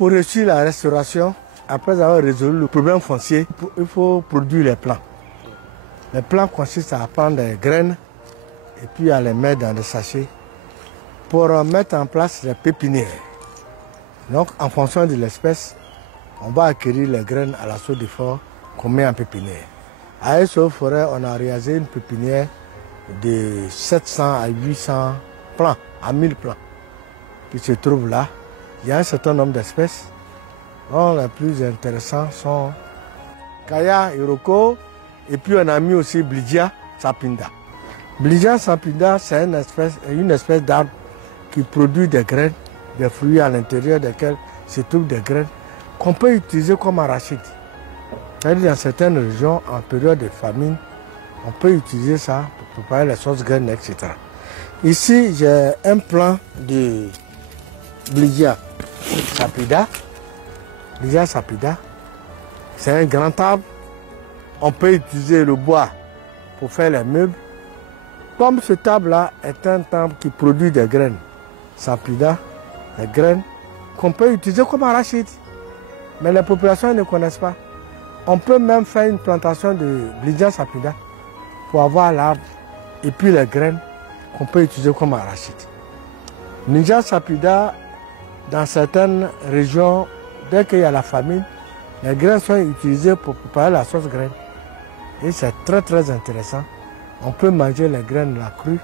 Pour réussir la restauration, après avoir résolu le problème foncier, il faut produire les plants. Les plants consistent à prendre des graines et puis à les mettre dans des sachets pour mettre en place des pépinières. Donc, en fonction de l'espèce, on va acquérir les graines à la sauce de fort qu'on met en pépinière. À Essoe-Forêt, on a réalisé une pépinière de 700 à 800 plants, à 1000 plants, qui se trouvent là. Il y a un certain nombre d'espèces. Les plus intéressants sont Kaya, Iroko, et puis on a mis aussi Blidia sapinda. Blidia sapinda, c'est une espèce d'arbre qui produit des graines, des fruits à l'intérieur desquels se trouvent des graines qu'on peut utiliser comme arachide. C'est-à-dire dans certaines régions, en période de famine, on peut utiliser ça pour préparer les sauces graines, etc. Ici, j'ai un plant de Blidia sapida. Blidia sapida, c'est un grand arbre. On peut utiliser le bois pour faire les meubles. Comme ce arbre-là est un arbre qui produit des graines, sapida, des graines qu'on peut utiliser comme arachide. Mais les populations ne connaissent pas. On peut même faire une plantation de Blidia sapida pour avoir l'arbre et puis les graines qu'on peut utiliser comme arachide. Blidia sapida, dans certaines régions, dès qu'il y a la famine, les graines sont utilisées pour préparer la sauce graine. Et c'est très très intéressant. On peut manger les graines la crue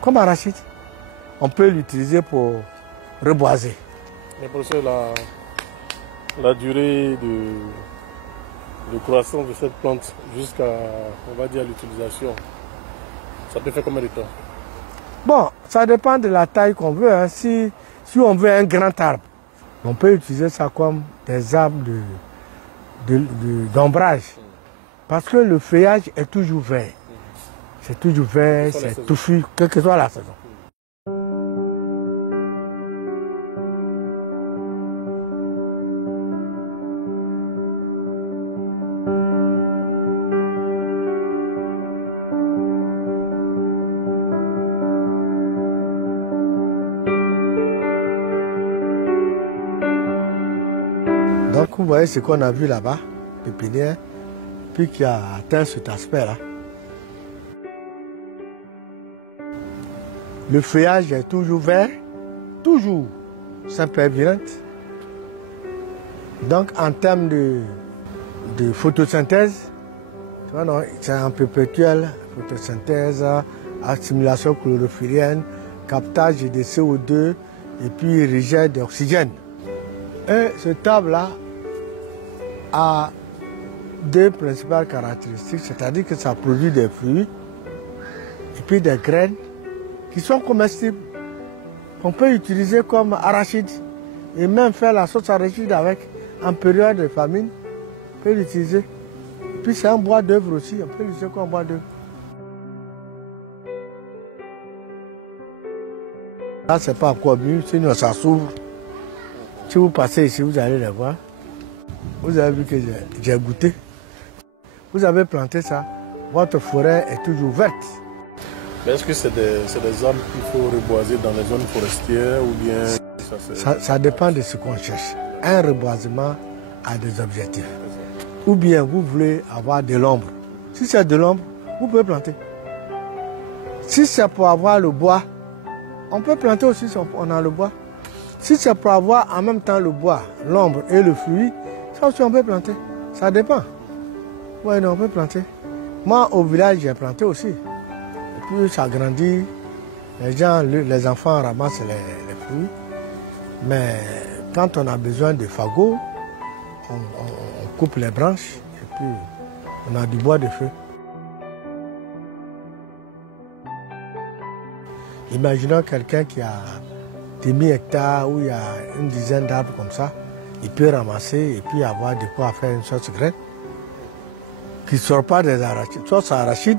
comme arachide. On peut l'utiliser pour reboiser. Mais pour ça, la durée de croissance de cette plante jusqu'à, on va dire, l'utilisation, ça peut faire combien de temps? Bon, ça dépend de la taille qu'on veut. Hein. Si on veut un grand arbre, on peut utiliser ça comme des arbres d'ombrage. Parce que le feuillage est toujours vert. C'est toujours vert, c'est touffu, quelle que soit la saison. Donc vous voyez ce qu'on a vu là-bas, pépinière, puis qui a atteint cet aspect-là. Le feuillage est toujours vert, toujours sempervirente. Donc en termes de photosynthèse, c'est en perpétuelle photosynthèse, assimilation chlorophyllienne, captage de CO2 et puis rejet d'oxygène. Et ce arbre-là a deux principales caractéristiques, c'est-à-dire que ça produit des fruits et puis des graines qui sont comestibles, qu'on peut utiliser comme arachide et même faire la sauce arachide avec en période de famine, on peut l'utiliser. Et puis c'est un bois d'œuvre aussi, on peut l'utiliser comme bois d'œuvre. Là, c'est pas encore mieux, sinon ça s'ouvre. Si vous passez ici, vous allez les voir. Vous avez vu que j'ai goûté. Vous avez planté ça, votre forêt est toujours verte. Mais est-ce que c'est des arbres qu'il faut reboiser dans les zones forestières ou bien... Ça dépend de ce qu'on cherche. Un reboisement a des objectifs. Ou bien vous voulez avoir de l'ombre. Si c'est de l'ombre, vous pouvez planter. Si c'est pour avoir le bois, on peut planter aussi si on a le bois. Si c'est pour avoir en même temps le bois, l'ombre et le fruit, ça aussi on peut planter. Ça dépend. Oui, on peut planter. Moi, au village, j'ai planté aussi. Et puis, ça grandit. Les enfants ramassent les fruits. Mais quand on a besoin de fagots, on coupe les branches et puis on a du bois de feu. Imaginons quelqu'un qui a 10 000 hectares où il y a une dizaine d'arbres comme ça, il peut ramasser et puis avoir de quoi faire une sauce graine qui ne sort pas des arachides. Sauce arachide,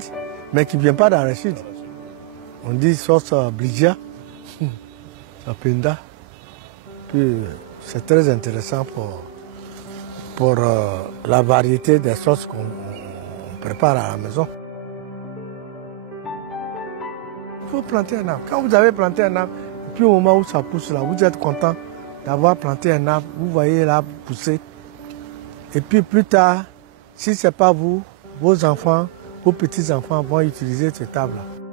mais qui ne vient pas d'arachide. On dit sauce Blidia, sapinda. Puis c'est très intéressant pour la variété des sauces qu'on prépare à la maison. Il faut planter un arbre. Quand vous avez planté un arbre, puis au moment où ça pousse là, vous êtes content, d'avoir planté un arbre, vous voyez l'arbre pousser. Et puis plus tard, si ce n'est pas vous, vos enfants, vos petits-enfants vont utiliser cet arbre-là.